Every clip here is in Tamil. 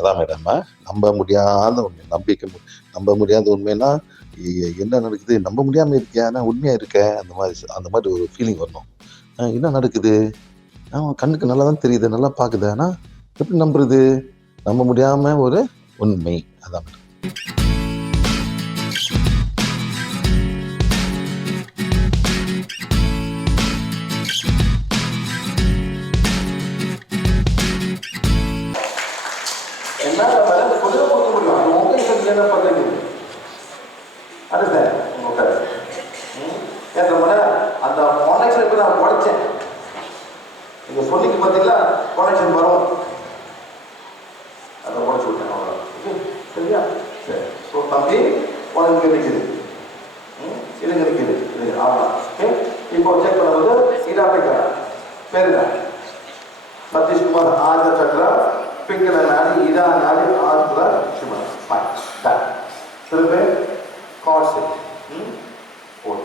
அதான் மேடம், நம்ப முடியாத உண்மை, நம்ப முடியாத உண்மைன்னா, என்ன நடக்குது? நம்ப முடியாம இருக்கே, ஆனா உண்மையா இருக்கே, அந்த மாதிரி ஒரு ஃபீலிங் வரணும். என்ன நடக்குது? கண்ணுக்கு நல்லா தான் தெரியுது, நல்லா பாக்குது. ஆனா எப்படி நம்புறது? நம்ப முடியாம ஒரு உண்மை. அதான் மேடம். என்னால மேடம் சொல்ல முடியும். அது உங்க இஷ்டத்துக்கு என்ன பண்றீங்க? அதுதான் உங்க ஏற்ற மேடம் அந்த கான்டெக்ட்ல இப்ப நான் உடைச்சேன். நீங்க சொன்னீங்க பார்த்தீங்களா, கான்டெக்ஷன் வரும், அதை உடைச்சு விட்டேன். அவ்வளோ சரியா? சரி. ஸோ தம்பி உனக்கு இருக்குது, இதுங்க இருக்குது, இது ஆகலாம். ஓகே, இப்போ செக் பண்ணும்போது இதா போய்க்கிறா பேர் என்ன? சதீஷ்குமார் ஆஜ சக்ரா பிங்கல நாடி இதா நாடி ஆத்ம சுமர். Fine, done. திரும்ப கார்ட் செட் போடு.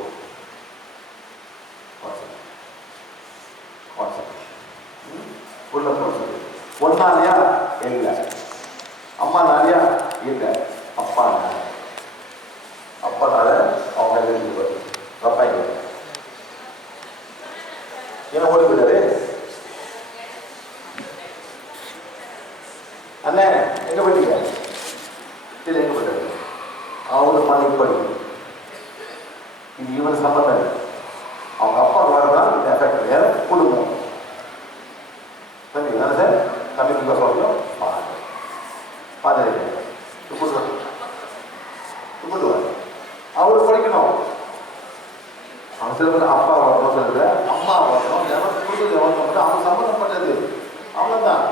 உள்ள போட்டு ஒன்னாலியா இல்லை, அம்மா நாளியா இல்லை, அப்பா நாள். அப்பனால அவங்க எழுதி தப்பாங்க. ஏன்னா ஓடி போயிட்டாரு. அண்ணே எங்க போயிட்டீங்க? இல்லை எங்க போயிட்டாரு? அவரு மனைவி படிக்கணும். இது இவன் சம்பந்தம் இல்லை. அவங்க அப்பா வரதான் இந்த எஃபெக்ட் வேற குடும்பம். சரிங்களா சார்? தமிழ் சொல்லணும். பாதரி அவரு படிக்கணும். அவன் சில பேர் அப்பா வரணும், சில பேர் அம்மா வரணும், எவன் கொடுக்குறது எவன் மட்டும் அவன் சம்மந்தப்பட்டது. அவ்வளோதான்.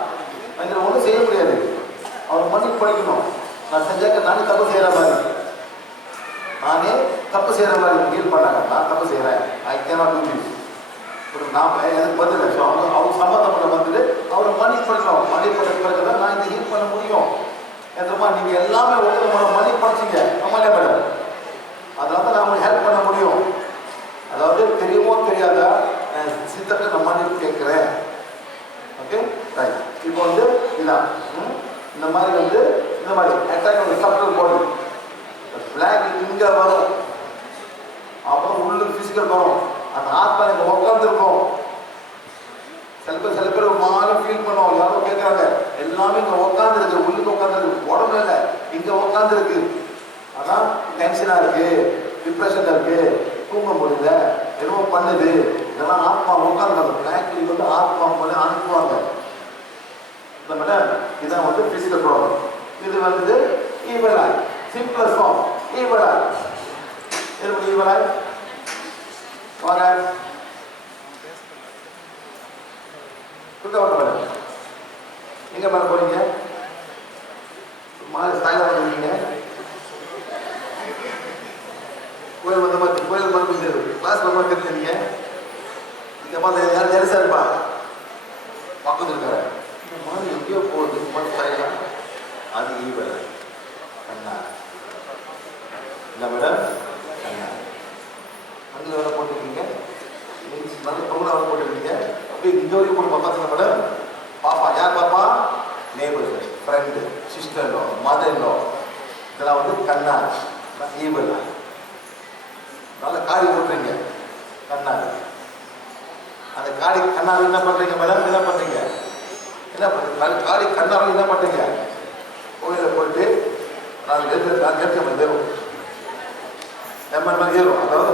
இதில் ஒன்றும் செய்ய முடியாது. அவன் மன்னிப்பு படிக்கணும். நான் செஞ்சாக்க நானே தப்பு செய்கிற மாதிரி, நானே தப்பு செய்கிற மாதிரி ஃபீல் பண்ணாங்க. நான் தப்பு செய்கிறேன், ஐ கேனாட் டூ திஸ். நாம எனக்கு பதில் அவங்க சம்மந்தப்பட்ட வந்துட்டு அவரை மன்னிப்பு படிக்கணும். மன்னிப்பு படிக்க பிறகு தான் நான் இந்த ஹீல் பண்ண முடியும். எந்தமா நீங்கள் எல்லாமே ஒருத்தர் மன்னிப்பு படிச்சிங்க, ஆமாலே மேடம். அதனால தான் நான் உங்களுக்கு ஹெல்ப் பண்ண முடியும். அதாவது தெரியுமோ தெரியாதா சித்தத்தை நான் மன்னிப்பு கேட்குறேன். Okay right. இப்போ வந்து இதான் இந்த மாதிரி இந்த மாதிரி அட்டாக் வந்து சப்டல் பாடி பிளாக் இங்கே வரும், அப்புறம் உள்ளுக்கு ஃபிசிக்கல் வரும். அந்த ஆத்மா இங்கே உட்காந்துருக்கும். சில பேர் மாதிரி ஃபீல் பண்ணுவோம். யாரும் கேட்குறாங்க, எல்லாமே இங்கே உட்காந்துருக்கு, உள்ளுக்கு உட்காந்துருக்கு, உடம்புல இல்லை, இங்கே உட்காந்துருக்கு. அதான் டென்ஷனாக இருக்கு, டிப்ரெஷனில் இருக்கு, தூங்க முடியல, என்னவோ பண்ணுது. இதெல்லாம் ஆத்மா உட்காந்துருக்காங்க. பிளாக்லி ஆத்மா பண்ணி அனுப்புவாங்க. இந்த மேடம் இதான் பிசிக்கல் ப்ராப்ளம். இது ஈவலாய் சிம்பிளஸ்ட் ஃபார்ம். ஈவலாய் எப்படி ஈவலாய் வாங்க மேடம். எங்க மேடம் போறீங்க? மாதிரி ஸ்டைலாக வந்துருக்கீங்க. கோயில் வந்த மாதிரி கோயில் மருந்து கிளாஸ் ரொம்ப தெரிஞ்சுங்க. இந்த மாதிரி யார் நெரிசா இருப்பா பக்கத்து இருக்காரு. இந்த மாதிரி எங்கேயோ போகுது, இந்த மாதிரி ஸ்டைலாக. அது ஈவல் கண்ணா இல்லை மேடம். கண்ணா அங்கே வேலை போட்டுருக்கீங்க, நல்ல பொருளை வேலை போட்டுருக்கீங்க. அப்படியே இங்கே வரைக்கும் போட்டு பார்ப்பாங்க மேடம். பாப்பா யார் பாப்பா? நேபர், ஃப்ரெண்டு, சிஸ்டர்லோ, மதர்லோ. இதெல்லாம் கண்ணா ஈவல். நல்ல காடி போட்டுறீங்க கண்ணாடி. அந்த காடி கண்ணாடி என்ன பண்ணுறீங்க மேடம்? என்ன பண்ணுறீங்க? என்ன பண்ணுறீங்க? காடி கண்ணாடி என்ன பண்ணுறீங்க? கோயிலில் போயிட்டு நான் ஏறும் எம்மன் மாதிரி ஏறும். அதாவது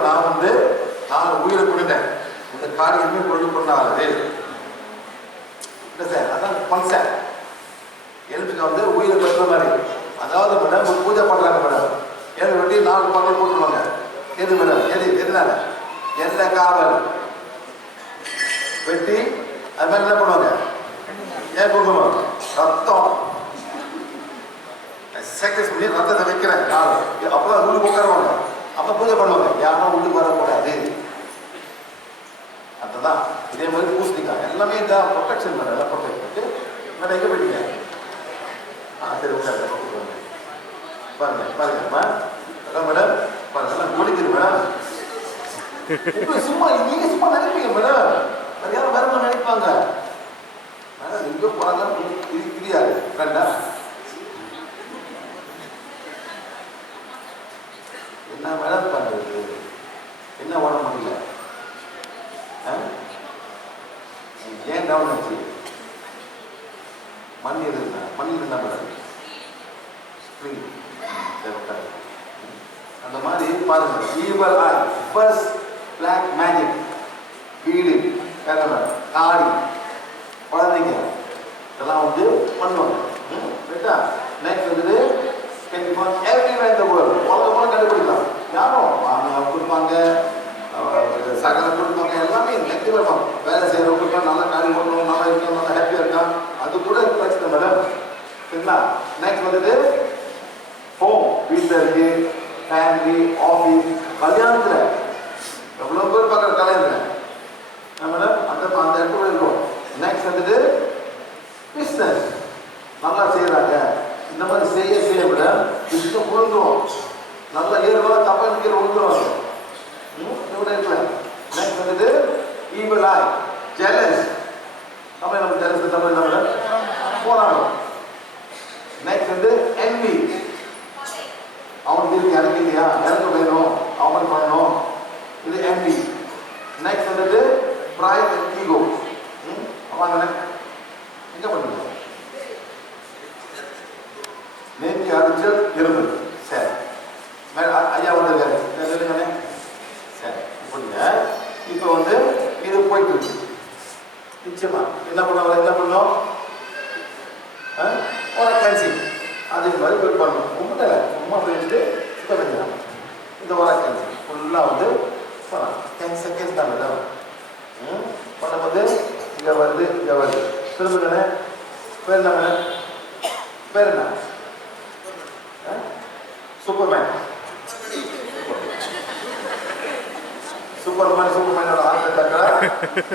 நான் உயிரை கொடுத்தேன், இந்த காடி எதுவுமே கொண்டு கொண்டாது இல்லை சார். அதான் ஃபங்க்ஷன் எழுத்துக்கு உயிரை பெற்ற மாதிரி. அதாவது மேடம் ஒரு பூஜை பண்ணுறாங்க மேடம், ஏழு வெட்டி 4 பக்கம் போட்டுருவாங்க. எது மேடம்? எதுனால? எந்த காவல் வெட்டி அது மாதிரி என்ன பண்ணுவாங்க? ஏன் கொடுக்கணும்? ரத்தம் சேக்ரிஃபைஸ் பண்ணி ரத்தத்தை வைக்கிறேன். அப்பதான் உள்ளுக்கு உட்காருவாங்க, அப்ப பூஜை பண்ணுவாங்க. யாரும் உள்ளுக்கு வரக்கூடாது. அதுதான் இதே மாதிரி பூசணிக்காய் எல்லாமே இதான் ப்ரொடெக்ஷன் மேடம். எல்லாம் ப்ரொடெக்ட் மேடம். எங்கே போயிட்டீங்க? சரி உட்காரு பாருங்க பாருங்கம்மா. அதான் மேடம் பாருங்க, எல்லாம் குளிக்குது மேடம். சும்மா நீங்க சும்மா நினைப்பீங்க மேடம், அது யாரும் வேற நினைப்பாங்க மேடம். எங்கேயோ போறாங்க. இது யாரு ஃப்ரெண்டா? வந்துச்சு? மணி இருந்தா மேடம் ஸ்ப்ரிங். அந்த மாதிரி பாருங்க, evil eye first black magic, வீடு கனவு காடி குழந்தைங்க இதெல்லாம் வந்து பண்ணுவாங்க. ரைட்டா? நெக்ஸ்ட் வந்து can be found everywhere in the world. உலகம் கண்டுபிடிக்கலாம். யாரும் அவங்க கொடுப்பாங்க, சகலம் கொடுப்பாங்க, எல்லாமே நெக்ஸ்ட் வருவாங்க. வேலை செய்யறவங்க நல்லா காரியம் பண்ணணும், நல்லா இருக்கணும், நல்லா ஹாப்பியாக இருக்கான், அது கூட பிரச்சனை மேடம். சரிங்களா? நெக்ஸ்ட் வந்துட்டு ஹோம், வீட்டில் இருக்கு, ஃபேமிலி, ஆஃபீஸ், கல்யாணத்தில் எவ்வளோ பேர் பார்க்குற கல்யாணத்தில் மேடம் அந்த இடத்துல இருக்கும். நெக்ஸ்ட் வந்துட்டு பிஸ்னஸ் நல்லா செய்கிறாங்க, இந்த மாதிரி செய்ய விட பிஸ்னஸ் விழுந்துரும், நல்லா ஏறுவாங்க, தப்பாக கீழே விழுந்துருவாங்க. இவ்வளோ இருக்குல்ல. நெக்ஸ்ட் வந்துட்டு ஈவல் ஐ, ஜெலஸ். தமிழ் நம்ம ஜெலஸ் தமிழ் நம்ம போராடும். நெக்ஸ்ட் வந்து என்வி, அவனுக்கு இருக்கு எனக்கு இல்லையா, எனக்கு வேணும், அவன் பண்ணணும், இது என்வி. நெக்ஸ்ட் வந்துட்டு ப்ரைட் அண்ட் ஈகோ. அவங்க எங்க பண்ணுங்க நேற்று அடிச்சல் இருந்தது. சரி ஐயா வந்திருக்காரு சரி இப்படிங்க. இப்போ வந்து இது போயிட்டு இருக்கு. நிச்சயமா என்ன பண்ணோம் ஒரு கேன்சி அதே மாதிரி போய் பண்ணணும். ரொம்ப சும்மா போயிட்டு சுத்தம் பண்ணிடலாம். இந்த ஒரு கேன்சி ஃபுல்லாக வந்து 10 செகண்ட்ஸ் தான் மேடம் பண்ணும்போது இங்கே வருது திரும்ப தானே. பேர் என்ன மேடம்? பேர் என்ன? சூப்பர்மேன். சூப்பர்மேனோட ஆர்த்தக்கா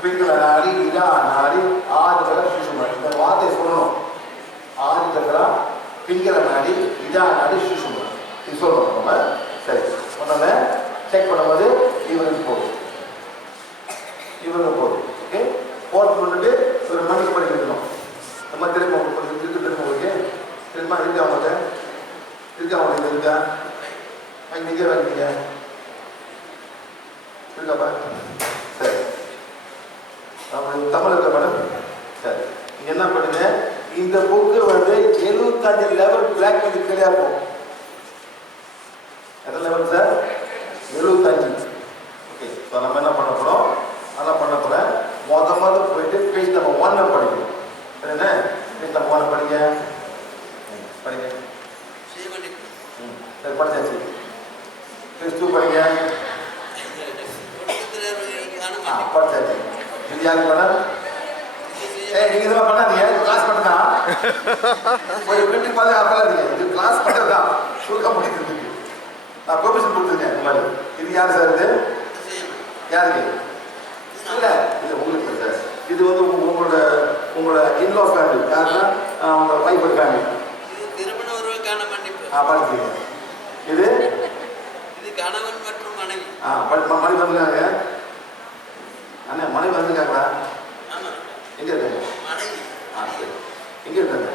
பிங்கில நாடி இதா நாடி ஆறு தடவை சுஷுமன். இந்த வார்த்தையை சொல்லணும். ஆறு தடவை பிங்கில நாடி இதா நாடி சுஷுமன் இது சொல்லணும் நம்ம. சரி நம்ம செக் பண்ணும்போது இவருக்கு போகுது. ஓகே போர்ட் பண்ணிட்டு ஒரு மணிக்கு படிக்கணும். நம்ம திரும்ப உங்களுக்கு திரும்ப இருக்கா இங்கே வரீங்க இருக்காப்பா. சரி நம்ம தமிழ் இருக்க மேடம். சரி நீங்க என்ன பண்ணுங்க, இந்த புக்கு வந்து 75 லெவல் பிளாக் பண்ணி கிளியர் போகும். எத்தனை லெவல் சார்? 75. ஓகே ஸோ நம்ம என்ன பண்ண போகிறோம், அதெல்லாம் பண்ண போகிறேன். முதல்ல போயிட்டு பேஜ் நம்பர் 1 படிக்கணும். சரிண்ணே? பேஜ் நம்பர் 1 படிங்க. சரி படிச்சாச்சு. பேஜ் 2 படிங்க. படிச்சாச்சு. இது யாருக்கு மேடம்? நீங்க இதெல்லாம் பண்ணாதீங்க, கிளாஸ் பண்ணா ஒரு பிரிண்டிங் பார்த்து அப்பலாம் இது கிளாஸ் பண்ணுறதா சுருக்க முடிக்கிறதுக்கு நான் பெர்மிஷன் கொடுத்துருக்கேன். இந்த மாதிரி இது யார் சார்? இது யாருக்கு இல்லை இல்லை உங்களுக்கு சார். இது வந்து உங்களோட இன்லா ஃபேமிலி யாருன்னா உங்களோட ஒய்ஃபோட ஃபேமிலி படிக்கிறீங்க. இது கணவன் மற்றும் மனைவி. மனைவி வந்துருக்காங்க. அண்ணா மனைவி வந்துருக்காங்களா? எங்க இருக்காங்க? சரி எங்க இருக்காங்க?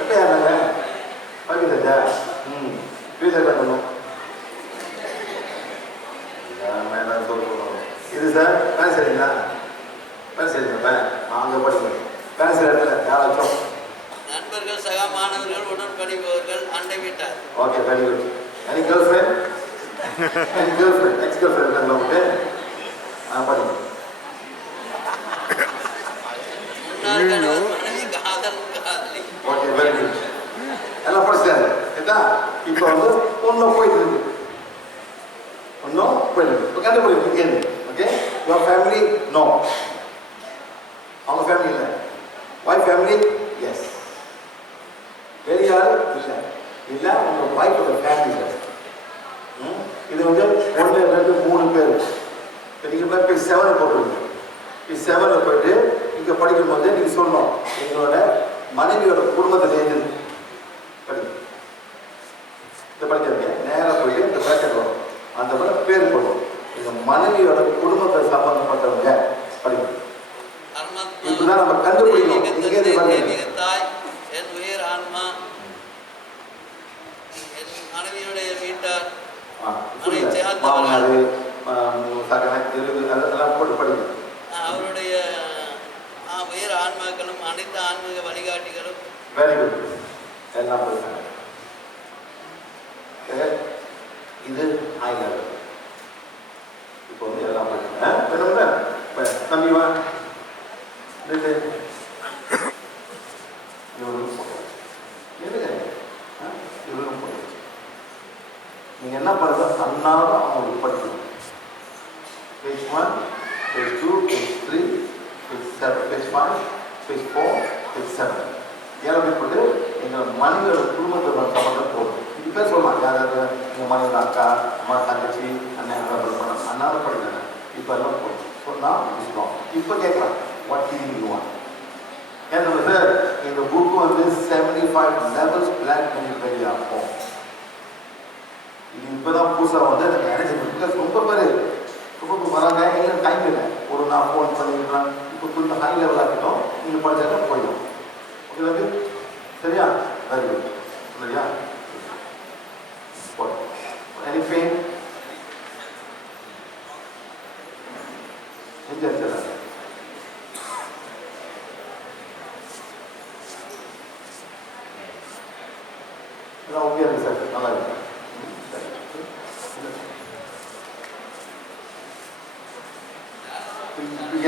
எப்ப யாருங்க பாக்கிட்டா? வீட்டில் பண்ணணும். இது சார் வேலை சரிங்களா? வேலை சரிங்களா? அங்கே படிக்கணும். வேலை செய்கிற இடத்துல யாராச்சும் நண்பர்கள், சக மாணவர்கள், உடன் படிப்பவர்கள், அண்டை வீட்டார். Okay very good. Any girlfriend? Ex girlfriend உங்களுக்கு படிக்கணும். Okay very good. எல்லாம் படிச்சாரு. இப்போ வந்து ஒன்றும் போயிட்டு இருக்கு. இப்போ கண்டுபிடிக்கும். Okay your family no. அவங்க ஃபேமிலி இல்லை. Wife family yes. வேறு யாரும் இல்லை உங்கள் ஒய்ஃபோட ஃபேமிலி சார். இது வந்து 1 2 3 பேர். நீங்கள் பேஜ் 7 போட்டுருங்க. பேஜ் 7 போயிட்டு இங்கே படிக்கும்போது நீங்கள் சொல்லணும் எங்களோட மனைவியோட குடும்பத்தை சேர்ந்தது படிங்க. இந்த படிக்கிறீங்க நேராக போயிட்டு இந்த பேக்கெட் வரும். அந்த மாதிரி பேர் போடும். எங்கள் மனைவியோட குடும்பத்தை சம்பந்தப்பட்டவங்க படிங்க. இப்படிதான் நம்ம கண்டுபிடிக்கணும். இங்கே தாய், என் உயிர் ஆன்மா, மனைவியுடைய வீட்டார் மாமனார் அதெல்லாம் போட்டு படிங்க. அவருடைய வேறு ஆன்மாக்களும் அனைத்து ஆன்மீக வழிகாட்டிகளும் வெரி குட் எல்லாம் போயிருக்காங்க. இது ஹை லெவல். இப்போ வந்து எல்லாம் போயிருக்காங்க. தம்பி வா இவருக்கும் போட்டு எதுங்க இவருக்கும் போட்டு நீங்கள் என்ன பண்ணுறது அன்னாலும் அவங்களுக்கு படிக்கணும். Page 1, page 2, page 3, page 7, page 5, page 4, page 7 ஏழை போட்டு எங்கள் மனிதோட குடும்பத்தை சம்பந்தம் போகும். இது பேர் சொல்லலாம் யாராவது எங்கள் மனித அக்கா அம்மா தங்கச்சி அண்ணன் பண்ணணும் அண்ணாலும் படிக்கிறாங்க. இப்போ எல்லாம் போகும் சொன்னால் இஷ்டம். இப்போ கேட்கலாம் வாட் டி யூ வாண்ட். ஏன்னா சார் இந்த புக்கு வந்து 75 levels பிளாக் பண்ணி ரெடி ஆகும். இது இப்போ தான் புதுசாக வந்து எனக்கு மேனேஜ் ரொம்ப பேர் ரொம்ப வராங்க. எங்களுக்கு டைம் இல்லை. ஒரு நான் ஃபோன் பண்ணிக்கலாம். இப்போ கொஞ்சம் ஹை லெவல் ஆகிட்டோம். நீங்கள் படிச்சாக்கா போயிடும். ஓகே சரியா? Very good. சரியா? Any pain enjoy sir. Okay இருக்கு சார். நல்லா இருக்கு.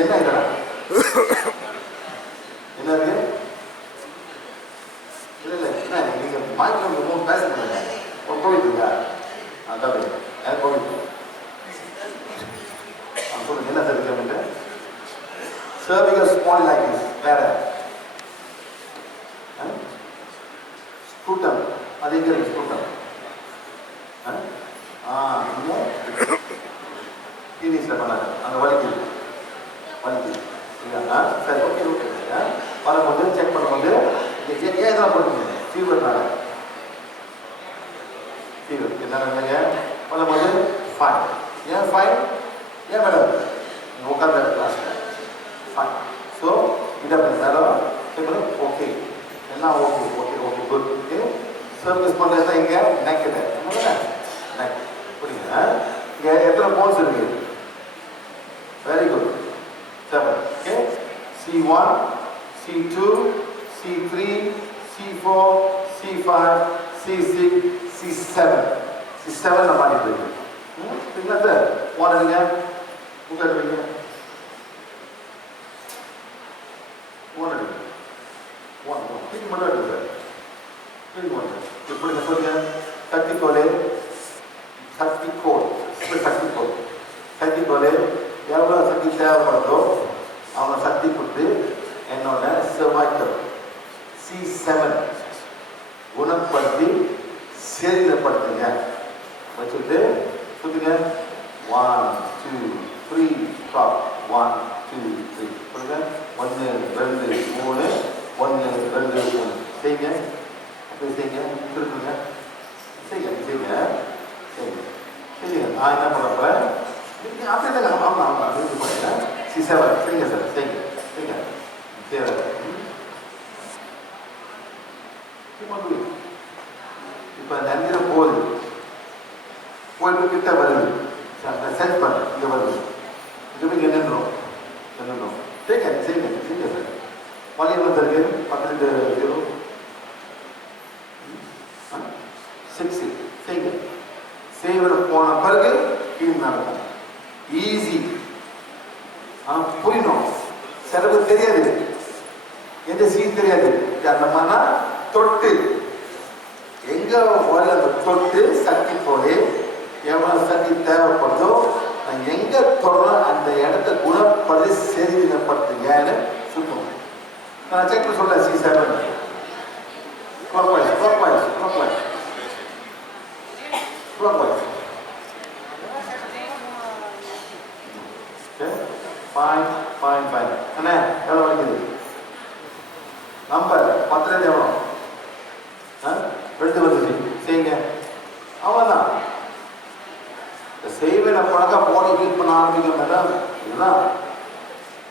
என்ன இதெல்லாம் என்ன இருக்கு? இல்லை என்ன நீங்கள் மாய்க்கு மூணு பேசுங்க. கோவிட் இருக்கா? அதான் எனக்கு கோவிட் சொல்லுங்க. என்ன சார் இருக்கு? Serving a small like this. வேற ஸ்கூட்டம் அது எங்கே இருக்கு? ஸ்கூட்டம் இங்கிலீஷில் பண்ணாங்க. அந்த வலிக்குது இல்லைங்களா? சரி ஓகே ஓகே. வரும்போது செக் பண்ணும்போது ஏன் இதெல்லாம் போட்டுங்க? ஃபீவர்னால ஃபீவர் என்னங்க வரும்போது ஃபைன். ஏன் ஃபைன்? ஏன் மேடம் நீங்கள் உட்காந்து கிளாஸில் ஃபைன். ஸோ இதை மேடம் செக் பண்ணி ஓகே எல்லாம் okay okay okay good. Okay service பண்ணுறது இங்கே நெக்கில் நெக் புரியுங்க. இங்கே எத்தனை போன்ஸ் இருக்குது? Very good. 7. Okay. C1, C2, C3, C4, C5, C6, C7. C7 நம்ம பண்ணிட்டு இருக்கோம். சரிங்களா சார்? ஒன் எடுங்க. புக் எடுங்க. ஒன் எடுங்க. ஒன் தூக்கி மட்டும் எடுங்க சார். தூக்கி ஒன்று எப்படி சொல்லுங்க? கத்திக்கோல் கத்திக்கோல் கத்திக்கோல் கத்திக்கோல் எவ்வளோ சக்தி தேவைப்படுதோ அவங்க சக்தி கொடுத்து என்னோட செவ்வாய்க்கள் C7 குணப்படுத்தி சரீரப்படுத்துங்க. வச்சுட்டு சுத்துங்க. 1 2 3 ஸ்டாப். 1 2 3 சொல்லுங்க. 1 2 3 1 2 3 செய்யுங்க. அப்படி செய்யுங்க. திருப்புங்க. செய்யுங்க செய்யுங்க செய்யுங்க செய்யுங்க. நான் என்ன பண்ண போகிறேன்? அப்படியே ஆமாம் ஆமாம் இது பண்ணுங்க. C7 சரிங்க சார். சரிங்க சரிங்க சரி. இப்போ அந்த அஞ்சரம் போகுது போயிட்டு கிட்ட வருது. சென்ஸ் பண்ண இங்கே வருது. இது இங்கே நின்றோம் நின்றோம். சரிங்க சரிங்க சரிங்க சார். வழி வந்துருக்கு 12 0 6 சரிங்க. செய்வன போன பிறகு இது நடக்கும். ஈஸி. புரியணும். செலவு தெரியாது. எந்த சீன் தெரியாது. அந்த மாதிரினா தொட்டு எங்க வர அந்த தொட்டு சக்தி போது எவ்வளவு சக்தி தேவைப்படுதோ நான் எங்க தொடரும் அந்த இடத்த குணப்படுத்தி செறிவினப்படுத்துங்கன்னு சுத்தம். நான் செக் பண்ணி சொல்றேன். C7 clockwise clockwise clockwise clockwise. Okay, fine fine fine. அண்ணே எவ்வளோ வலிக்குது? நம்பர் 10 எவ்வளோ? எடுத்து வந்துச்சு. செய்யுங்க. அவ்வளோதான். செய்வேன் பழக்க போடி ஹீட் பண்ண ஆரம்பிக்க மேடம். இதுதான்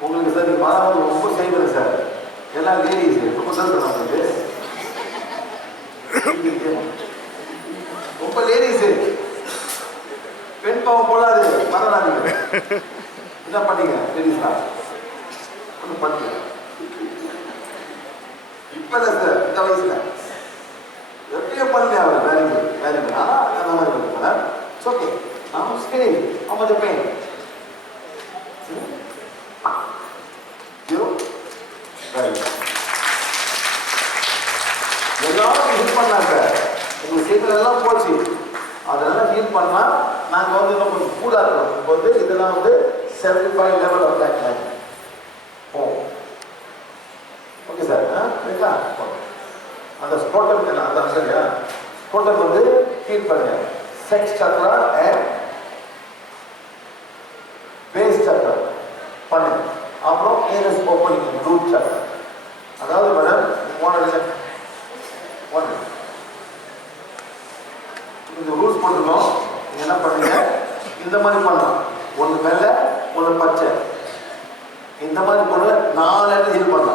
உங்களுக்கு சார். நீங்கள் வராமல் ரொம்ப செய்வேன் சார். எல்லாம் லேடிஸ் ரொம்ப சார் உங்களுக்கு ரொம்ப என்ன பண்ணீங்க தெரியுங்களா? ஒன்றும் பண்ணல. இப்போ இல்லை சார், இந்த வயசுல எப்படியோ பண்ணல அவர். Very good, very good. ஆனால் அந்த மாதிரி பண்ணுங்க. It's okay. நான் ஸ்கேல் அவங்க பெயின் எல்லாரும் ஹீல் பண்ணாங்க. உங்க சீக்கிரம் எல்லாம் போச்சு. அதெல்லாம் ஹீல் பண்ணா நாங்கள் வந்து இன்னும் கொஞ்சம் கூட இருக்கோம். இப்போ வந்து இதெல்லாம் வந்து 75 level of back line. Okay sir, சரிங்களா? அந்த ஸ்போட்டம் அந்த சரியா ஸ்போட்டம் வந்து ஹீல் பண்ணுங்க. Sex chakra and base chakra பண்ணுங்க. அப்புறம் ஏனஸ் ஓப்பனிங் ரூட் சக்ரா. அதாவது மேடம் ஒன்று இந்த ரூல்ஸ் போட்டுருக்கோம். நீங்க என்ன பண்ணுங்க, இந்த மாதிரி பண்ணலாம். ஒன்று வெள்ளை, ஒன்று பச்சை. இந்த மாதிரி போட்டு 4 இடத்துல ஹீல் பண்ணலாம்.